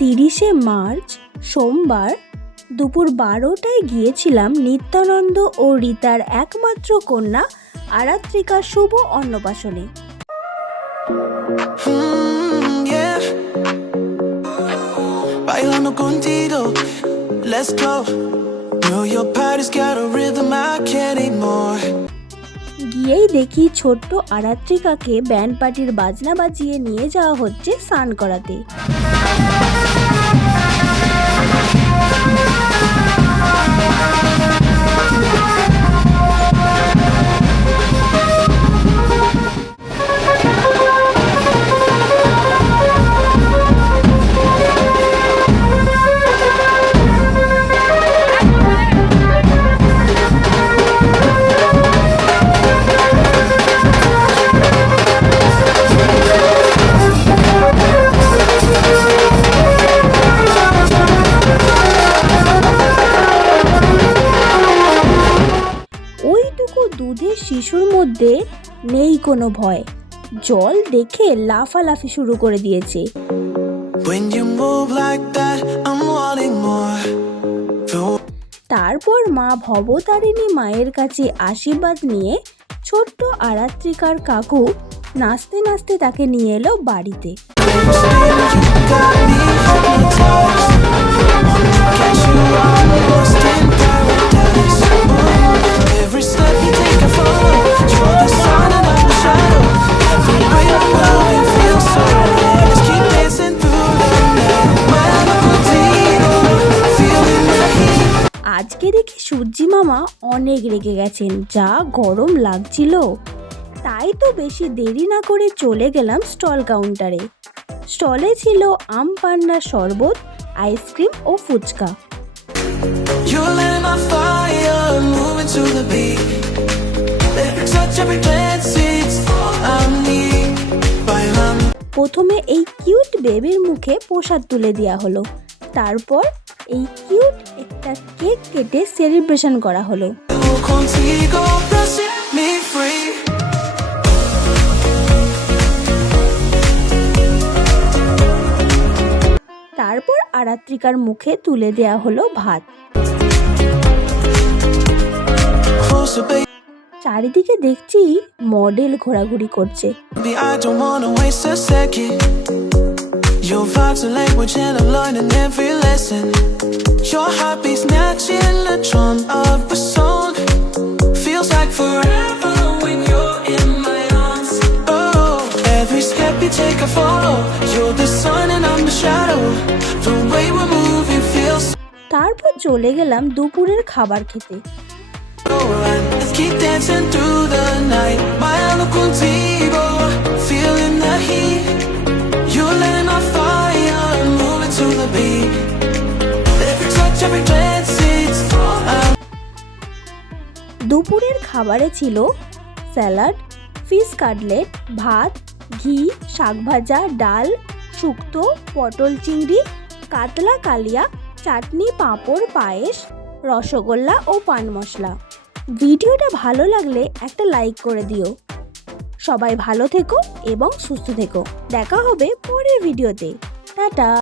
30শে March সোমবার দুপুর 12টায় গিয়েছিলাম নিত্যানন্দ ও রীতার একমাত্র কন্যা আরাত্রিকার শুভ অন্নপ্রাশনে। গিয়েই দেখি ছোট্ট আরাত্রিকাকে ব্যান্ড পার্টির বাজনা বাজিয়ে নিয়ে যাওয়া হচ্ছে স্নান করাতে। দুধের শিশুর মধ্যে নেই কোনো ভয়, জল দেখে লাফালাফি শুরু করে দিয়েছে। তারপর মা ভবতারিণী মায়ের কাছে আশীর্বাদ নিয়ে ছোট্ট আরাত্রিকার কাকু নাচতে নাচতে তাকে নিয়ে এলো বাড়িতে। আজকে দেখি সূর্যি মামা অনেক রেগে গেছেন, যা গরম লাগছিল। তাই তো বেশি দেরি না করে চলে গেলাম স্টল কাউন্টারে। স্টলে ছিল আম পান্নার শরবত, আইসক্রিম ও ফুচকা। প্রথমে এই কিউট বেবির মুখে প্রসাদ তুলে দেওয়া হলো, তারপর এই কিউট একটা কেক কেটে সেলিব্রেশন করা হলো। তারপর আরাত্রিকার মুখে তুলে দেয়া হলো ভাত। চারিদিকে দেখছি মডেল ঘোরাঘুরি করছে। Your vibes are language and I'm learning every lesson. Your heartbeat's matching the drum of a song. Feels like forever when you're in my arms. Oh, every step you take I follow. You're the sun and I'm the shadow. The way we're moving feels. তারপর চলে গেলাম দুপুরের খাবার খেতে। Let's keep dancing through the night. My eloquent ego, feeling the heat. You're letting my fire, moving to the beat. Every touch, every glance, it's দুপুরের খাবারে ছিল salad, fish cutlet, ভাত, ঘি, শাকভাজা, ডাল, শুক্তো, পটল চিংড়ি, কাতলা কালিয়া, চাটনি, পাঁপড়, পায়েস, রসগোল্লা ও পান মশলা। ভিডিওটা ভালো লাগলে একটা লাইক করে দিও। সবাই ভালো থেকো এবং সুস্থ থেকো। দেখা হবে পরের ভিডিওতে। টাটা।